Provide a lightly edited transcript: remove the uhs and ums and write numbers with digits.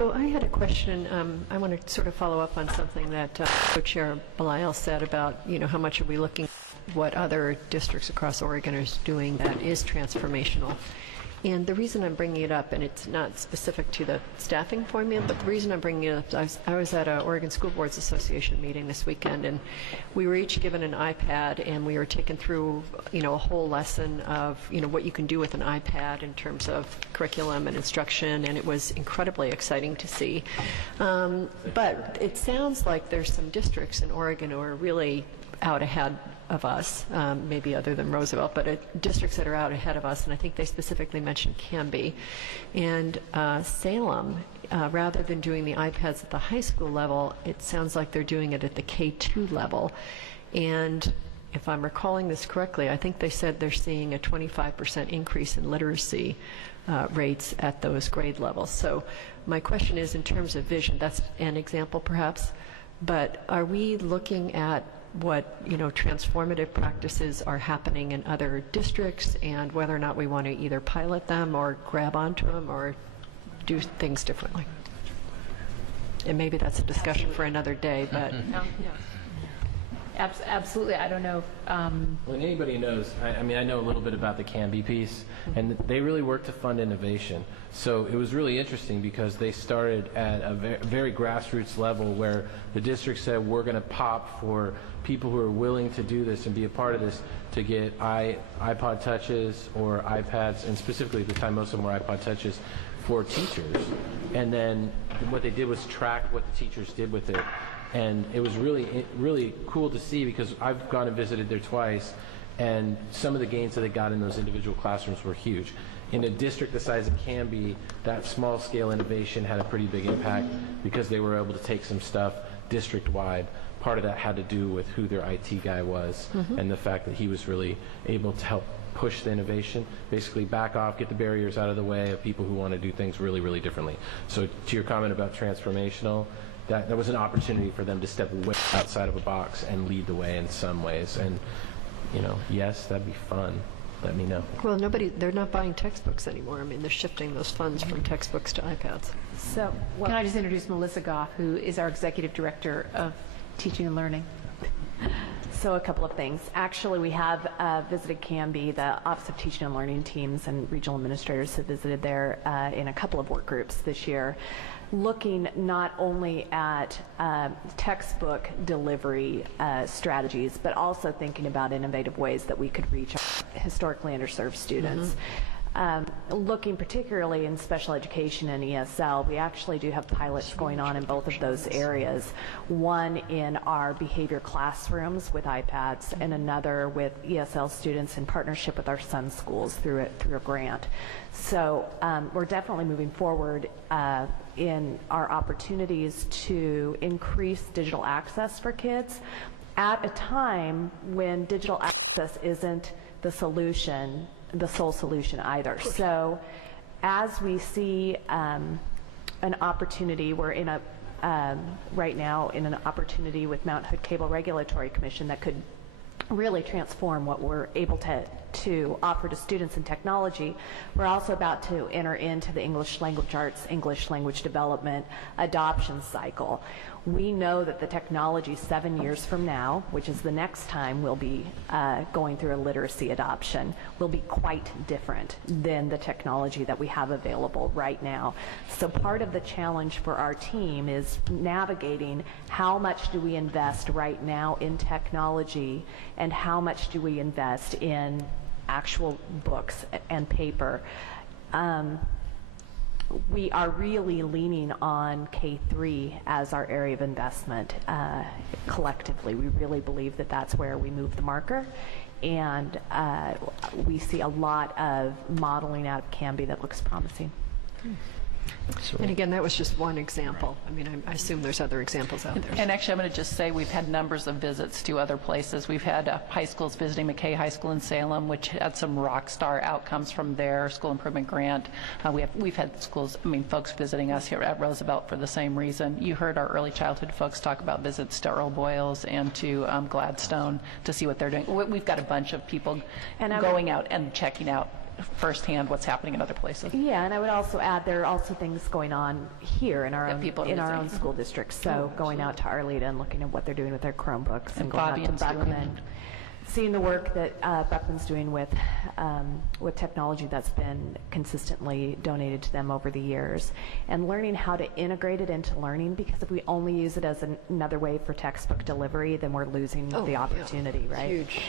So I had a question. I want to sort of follow up on something that Co-Chair Belisle said about, how much are we looking at what other districts across Oregon are doing that is transformational. And the reason I'm bringing it up, and it's not specific to the staffing formula, but the reason I'm bringing it up, I was at an Oregon School Boards Association meeting this weekend, and we were each given an iPad, and we were taken through, a whole lesson of, what you can do with an iPad in terms of curriculum and instruction, and it was incredibly exciting to see. But it sounds like there's some districts in Oregon who are really out ahead of us, maybe other than Roosevelt, but districts that are out ahead of us, and I think they specifically mentioned Canby. And Salem, rather than doing the iPads at the high school level, it sounds like they're doing it at the K2 level. And if I'm recalling this correctly, I think they said they're seeing a 25% increase in literacy rates at those grade levels. So my question is, in terms of vision, that's an example perhaps, but are we looking at what transformative practices are happening in other districts, and whether or not we want to either pilot them or grab onto them or do things differently? And maybe that's a discussion for another day, but Absolutely. I don't know. Well, anybody knows, I know a little bit about the Canby piece, and they really work to fund innovation. So it was really interesting because they started at a very grassroots level where the district said, we're going to pop for people who are willing to do this and be a part of this to get iPod touches or iPads, and specifically at the time most of them were iPod touches, for teachers. And then what they did was track what the teachers did with it. And it was really cool to see, because I've gone and visited there twice, and some of the gains that they got in those individual classrooms were huge. In a district the size of Canby, that small-scale innovation had a pretty big impact because they were able to take some stuff district-wide. Part of that had to do with who their IT guy was, and the fact that he was really able to help push the innovation, basically back off, get the barriers out of the way of people who want to do things really, really differently. So to your comment about transformational, that was an opportunity for them to step way outside of a box and lead the way in some ways. And, yes, that'd be fun. Let me know. Well, they're not buying textbooks anymore. I mean, they're shifting those funds from textbooks to iPads. So, can I just introduce Melissa Goff, who is our Executive Director of Teaching and Learning? So a couple of things. Actually, we have visited Canby. The Office of Teaching and Learning teams and regional administrators have visited there in a couple of work groups this year, looking not only at textbook delivery strategies, but also thinking about innovative ways that we could reach our historically underserved students. Looking particularly in special education and ESL, we actually do have pilots going on in both of those areas. One in our behavior classrooms with iPads, and another with ESL students in partnership with our Sun schools through a grant. So we're definitely moving forward in our opportunities to increase digital access for kids at a time when digital access isn't the sole solution either. So as we see an opportunity, we're in right now in an opportunity with Mount Hood Cable Regulatory Commission that could really transform what we're able to offer to students in technology. We're also about to enter into the English Language Arts, English Language Development adoption cycle. We know that the technology 7 years from now, which is the next time we'll be going through a literacy adoption, will be quite different than the technology that we have available right now. So part of the challenge for our team is navigating how much do we invest right now in technology and how much do we invest in actual books and paper. We are really leaning on K3 as our area of investment collectively. We really believe that that's where we move the marker, and we see a lot of modeling out of Canby that looks promising. And again, that was just one example. I mean, I assume there's other examples out there. And actually, I'm going to just say we've had numbers of visits to other places. We've had high schools visiting McKay High School in Salem, which had some rock star outcomes from their school improvement grant. We've had schools, folks visiting us here at Roosevelt for the same reason. You heard our early childhood folks talk about visits to Earl Boyles and to Gladstone to see what they're doing. We've got a bunch of people going out and checking out firsthand what's happening in other places. Yeah, and I would also add there are also things going on here in our That own people are in our using. own school districts. So going out to Arleta and looking at what they're doing with their Chromebooks, And going Bobbie out and to Regan. Buckman, seeing the work that Buckman's doing with technology that's been consistently donated to them over the years, and learning how to integrate it into learning. Because if we only use it as another way for textbook delivery, then we're losing the opportunity, right? Huge.